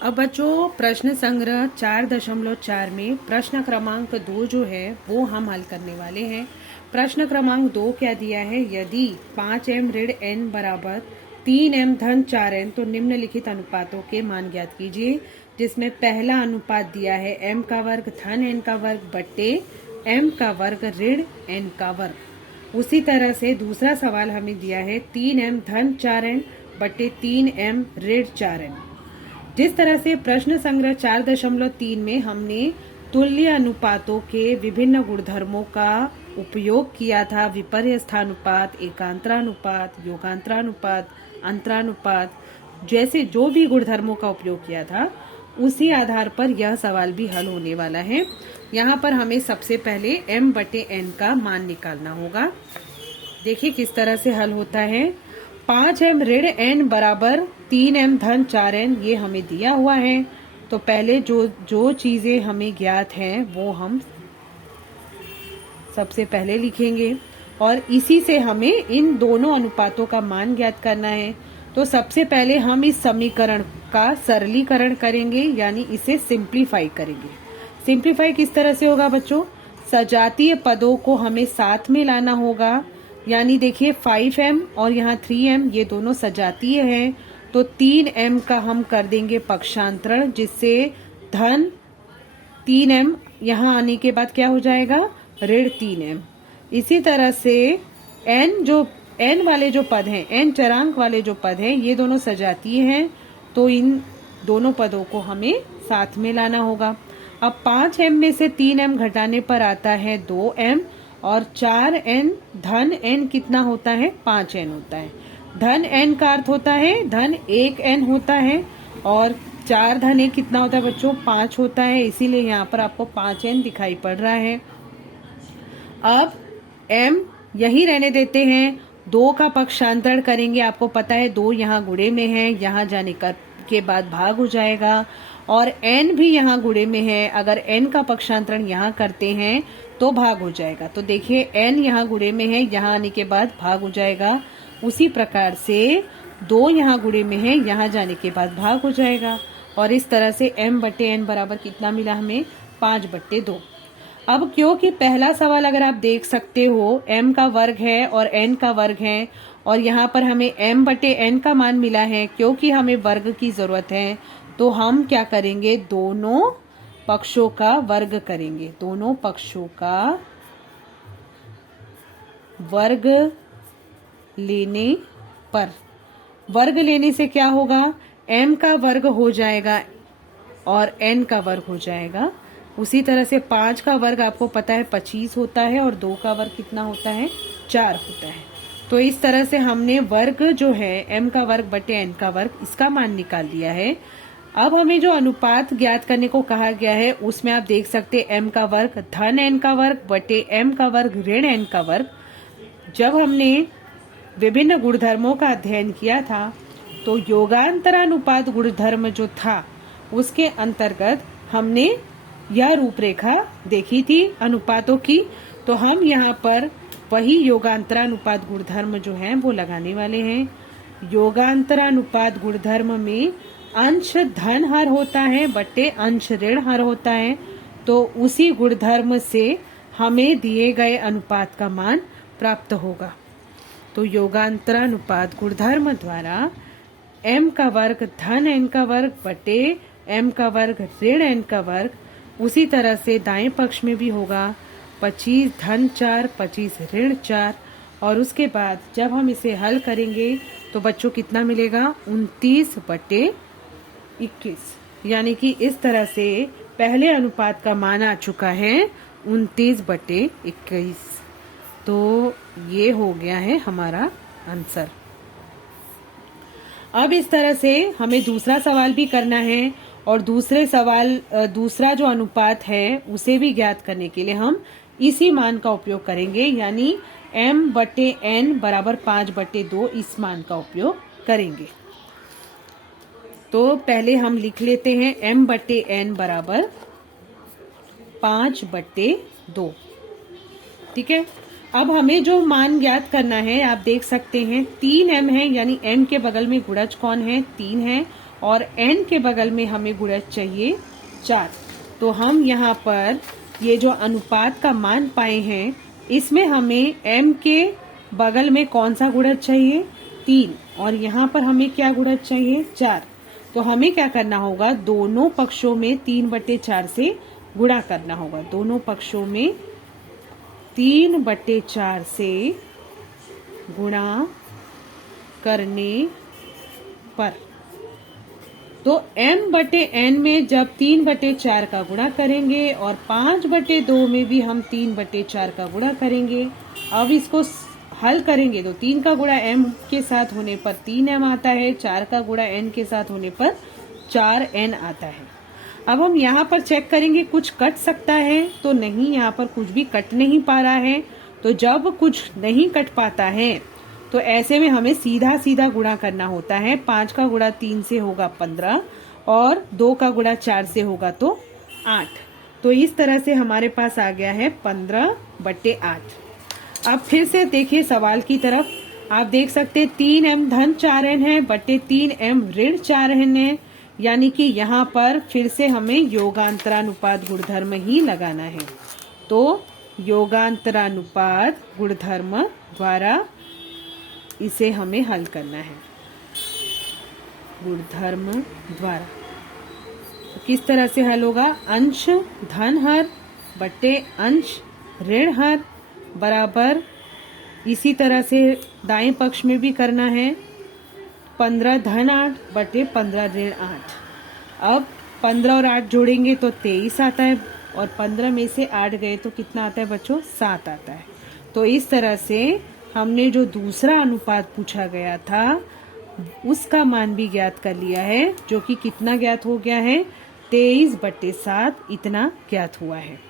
अब बच्चों प्रश्न संग्रह 4.4 में प्रश्न क्रमांक 2 जो है वो हम हल करने वाले हैं। प्रश्न क्रमांक 2 क्या दिया है, यदि 5m ऋण n बराबर 3m धन 4n तो निम्नलिखित अनुपातों के मान ज्ञात कीजिए। जिसमें पहला अनुपात दिया है m का वर्ग धन n का वर्ग बट्टे m का वर्ग ऋण n का वर्ग। उसी तरह से दूसरा सवाल हमें दिया है 3m धन 4n बट्टे 3m ऋण 4n। जिस तरह से प्रश्न संग्रह 4.3 में हमने तुल्य अनुपातों के विभिन्न गुणधर्मों का उपयोग किया था, विपर्यस्थानुपात, एकांतरानुपात, योगांतरानुपात, अंतरानुपात जैसे जो भी गुणधर्मों का उपयोग किया था, उसी आधार पर यह सवाल भी हल होने वाला है। यहाँ पर हमें सबसे पहले m बटे n का मान निकालना होगा। देखिए किस तरह से हल होता है। 5m ऋण n बराबर 3m धन 4n ये हमें दिया हुआ है। तो पहले जो चीजें हमें ज्ञात हैं वो हम सबसे पहले लिखेंगे और इसी से हमें इन दोनों अनुपातों का मान ज्ञात करना है। तो सबसे पहले हम इस समीकरण का सरलीकरण करेंगे, यानी इसे सिंप्लीफाई करेंगे। सिंप्लीफाई किस तरह से होगा बच्चों, सजातीय पदों को हमें साथ में लाना होगा। यानी देखिए 5m और यहाँ 3m ये दोनों सजातीय हैं, तो 3m का हम कर देंगे पक्षांतरण, जिससे धन 3m यहाँ आने के बाद क्या हो जाएगा, ऋण 3m। इसी तरह से n वाले जो पद हैं, n चरांक वाले जो पद हैं, ये दोनों सजातीय हैं, तो इन दोनों पदों को हमें साथ में लाना होगा। अब 5m में से 3m घटाने पर आता है 2m और 4n धन n कितना होता है, 5n होता है। धन n का अर्थ होता है धन 1n होता है और 4 धन 1 कितना होता है बच्चों, 5 होता है। इसीलिए यहाँ पर आपको 5n दिखाई पड़ रहा है। अब m यही रहने देते हैं, 2 का पक्षांतरण करेंगे। आपको पता है 2 यहाँ गुणे में है, यहाँ जाने के बाद भाग हो जाएगा और n भी यहाँ गुणे में है। अगर n का पक्षांतरण यहाँ करते हैं तो भाग हो जाएगा। तो देखिए n यहाँ गुणे में है, यहाँ आने के बाद भाग हो जाएगा। उसी प्रकार से 2 यहाँ गुणे में है, यहाँ जाने के बाद भाग हो जाएगा। और इस तरह से m बटे n बराबर कितना मिला हमें, 5/2। अब क्योंकि पहला सवाल अगर आप देख सकते हो m का वर्ग है और n का वर्ग है और यहाँ पर हमें m बटे n का मान मिला है, क्योंकि हमें वर्ग की जरूरत है तो हम क्या करेंगे, दोनों पक्षों का वर्ग करेंगे। दोनों पक्षों का वर्ग लेने पर, वर्ग लेने से क्या होगा, m का वर्ग हो जाएगा और n का वर्ग हो जाएगा। उसी तरह से 5 का वर्ग आपको पता है 25 होता है और 2 का वर्ग कितना होता है, 4 होता है। तो इस तरह से हमने वर्ग जो है m का वर्ग बटे n का वर्ग, इसका मान निकाल दिया है। अब हमें जो अनुपात ज्ञात करने को कहा गया है उसमें आप देख सकते हैं m का वर्ग धन n का वर्ग बटे m का वर्ग ऋण n का वर्ग। जब हमने विभिन्न गुणधर्मों का अध्ययन किया था तो योगांतरानुपात गुणधर्म जो था उसके अंतर्गत हमने यह रूपरेखा देखी थी अनुपातों की। तो हम यहाँ पर वही योगांतरानुपात गुणधर्म जो है वो लगाने वाले हैं। योगांतरानुपात गुणधर्म में अंश धन हर होता है बट्टे अंश ऋण हर होता है। तो उसी गुणधर्म से हमें दिए गए अनुपात का मान प्राप्त होगा। तो योगांतरानुपात गुणधर्म द्वारा m का वर्ग धन n का वर्ग बटे m का वर्ग ऋण n का वर्ग, उसी तरह से दाएं पक्ष में भी होगा 25 धन 4 25 ऋण 4। और उसके बाद जब हम इसे हल करेंगे तो बच्चों कितना मिलेगा, 29/21। यानी कि इस तरह से पहले अनुपात का मान आ चुका है 29/21। तो ये हो गया है हमारा आंसर। अब इस तरह से हमें दूसरा सवाल भी करना है और दूसरा जो अनुपात है उसे भी ज्ञात करने के लिए हम इसी मान का उपयोग करेंगे, यानी m बटे n बराबर 5/2 इस मान का उपयोग करेंगे। तो पहले हम लिख लेते हैं m बटे n बराबर 5/2। ठीक है। अब हमें जो मान ज्ञात करना है आप देख सकते हैं 3m है, यानी m के बगल में गुणज कौन है, 3 है और n के बगल में हमें गुणज चाहिए 4। तो हम यहाँ पर ये जो अनुपात का मान पाए हैं, इसमें हमें m के बगल में कौन सा गुणज चाहिए 3, और यहाँ पर हमें क्या गुणज चाहिए 4। तो हमें क्या करना होगा, दोनों पक्षों में 3/4 से गुणा करना होगा। दोनों पक्षों में 3/4 से गुणा करने पर, तो m/n में जब 3/4 का गुणा करेंगे और 5/2 में भी हम 3/4 का गुणा करेंगे। अब इसको हल करेंगे तो 3 का गुणा m के साथ होने पर 3m आता है, 4 का गुणा n के साथ होने पर 4n आता है। अब हम यहाँ पर चेक करेंगे कुछ कट सकता है तो नहीं, यहाँ पर कुछ भी कट नहीं पा रहा है। तो जब कुछ नहीं कट पाता है तो ऐसे में हमें सीधा सीधा गुणा करना होता है। 5 का गुणा 3 से होगा 15 और 2 का गुणा 4 से होगा तो 8। तो इस तरह से हमारे पास आ गया है 15/8। अब फिर से देखिए सवाल की तरफ, आप देख सकते 3m धन 4n है बटे 3m ऋण 4n है, यानी कि यहाँ पर फिर से हमें योगांतरानुपात गुणधर्म ही लगाना है। तो योगांतरानुपात गुणधर्म द्वारा इसे हमें हल करना है, गुणधर्म द्वारा। तो किस तरह से हल होगा, अंश धन हर बटे अंश ऋण हर बराबर, इसी तरह से दाएं पक्ष में भी करना है 15 धन 8 बटे 15 ऋण 8। अब 15 और 8 जोड़ेंगे तो 23 आता है, और 15 में से 8 गए तो कितना आता है बच्चों, 7 आता है। तो इस तरह से हमने जो दूसरा अनुपात पूछा गया था उसका मान भी ज्ञात कर लिया है, जो कि कितना ज्ञात हो गया है, 23/7 इतना ज्ञात हुआ है।